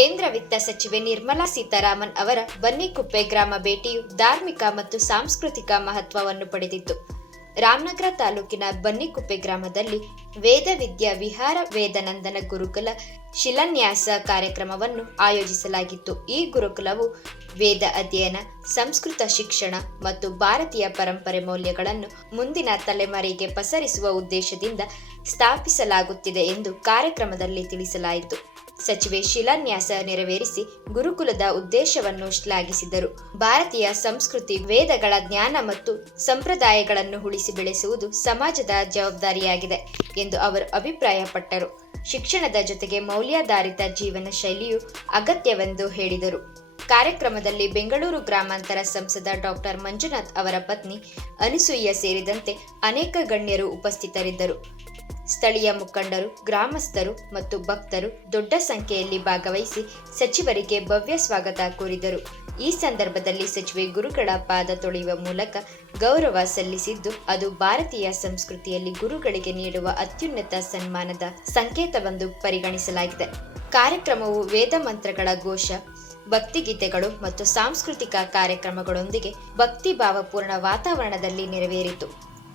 ಕೇಂದ್ರ ವಿತ್ತ ಸಚಿವೆ ನಿರ್ಮಲಾ ಸೀತಾರಾಮನ್ ಅವರ ಬನ್ನಿಕುಪ್ಪೆ ಗ್ರಾಮ ಭೇಟಿಯು ಧಾರ್ಮಿಕ ಮತ್ತು ಸಾಂಸ್ಕೃತಿಕ ಮಹತ್ವವನ್ನು ಪಡೆದಿತ್ತು. ರಾಮನಗರ ತಾಲೂಕಿನ ಬನ್ನಿಕುಪ್ಪೆ ಗ್ರಾಮದಲ್ಲಿ ವೇದ ವಿದ್ಯಾ ವಿಹಾರ ವೇದಾನಂದನ ಗುರುಕುಲ ಶಿಲಾನ್ಯಾಸ ಕಾರ್ಯಕ್ರಮವನ್ನು ಆಯೋಜಿಸಲಾಗಿತ್ತು. ಈ ಗುರುಕುಲವು ವೇದ ಅಧ್ಯಯನ, ಸಂಸ್ಕೃತ ಶಿಕ್ಷಣ ಮತ್ತು ಭಾರತೀಯ ಪರಂಪರೆ ಮೌಲ್ಯಗಳನ್ನು ಮುಂದಿನ ತಲೆಮಾರಿಗೆ ಪಸರಿಸುವ ಉದ್ದೇಶದಿಂದ ಸ್ಥಾಪಿಸಲಾಗುತ್ತಿದೆ ಎಂದು ಕಾರ್ಯಕ್ರಮದಲ್ಲಿ ತಿಳಿಸಲಾಯಿತು. ಸಚಿವೆ ಶಿಲಾನ್ಯಾಸ ನೆರವೇರಿಸಿ ಗುರುಕುಲದ ಉದ್ದೇಶವನ್ನು ಶ್ಲಾಘಿಸಿದರು. ಭಾರತೀಯ ಸಂಸ್ಕೃತಿ, ವೇದಗಳ ಜ್ಞಾನ ಮತ್ತು ಸಂಪ್ರದಾಯಗಳನ್ನು ಉಳಿಸಿ ಬೆಳೆಸುವುದು ಸಮಾಜದ ಜವಾಬ್ದಾರಿಯಾಗಿದೆ ಎಂದು ಅವರು ಅಭಿಪ್ರಾಯಪಟ್ಟರು. ಶಿಕ್ಷಣದ ಜೊತೆಗೆ ಮೌಲ್ಯಾಧಾರಿತ ಜೀವನ ಶೈಲಿಯು ಅಗತ್ಯವೆಂದು ಹೇಳಿದರು. ಕಾರ್ಯಕ್ರಮದಲ್ಲಿ ಬೆಂಗಳೂರು ಗ್ರಾಮಾಂತರ ಸಂಸದ ಡಾಕ್ಟರ್ ಮಂಜುನಾಥ್ ಅವರ ಪತ್ನಿ ಅನಸೂಯ ಸೇರಿದಂತೆ ಅನೇಕ ಗಣ್ಯರು ಉಪಸ್ಥಿತರಿದ್ದರು. ಸ್ಥಳೀಯ ಮುಖಂಡರು, ಗ್ರಾಮಸ್ಥರು ಮತ್ತು ಭಕ್ತರು ದೊಡ್ಡ ಸಂಖ್ಯೆಯಲ್ಲಿ ಭಾಗವಹಿಸಿ ಸಚಿವರಿಗೆ ಭವ್ಯ ಸ್ವಾಗತ ಕೋರಿದರು. ಈ ಸಂದರ್ಭದಲ್ಲಿ ಸಚಿವೆ ಗುರುಗಳ ಪಾದ ತೊಳೆಯುವ ಮೂಲಕ ಗೌರವ ಸಲ್ಲಿಸಿದ್ದು, ಅದು ಭಾರತೀಯ ಸಂಸ್ಕೃತಿಯಲ್ಲಿ ಗುರುಗಳಿಗೆ ನೀಡುವ ಅತ್ಯುನ್ನತ ಸನ್ಮಾನದ ಸಂಕೇತವೆಂದು ಪರಿಗಣಿಸಲಾಗಿದೆ. ಕಾರ್ಯಕ್ರಮವು ವೇದ ಮಂತ್ರಗಳ ಘೋಷ, ಭಕ್ತಿಗೀತೆಗಳು ಮತ್ತು ಸಾಂಸ್ಕೃತಿಕ ಕಾರ್ಯಕ್ರಮಗಳೊಂದಿಗೆ ಭಕ್ತಿ ಭಾವಪೂರ್ಣ ವಾತಾವರಣದಲ್ಲಿ ನೆರವೇರಿತು.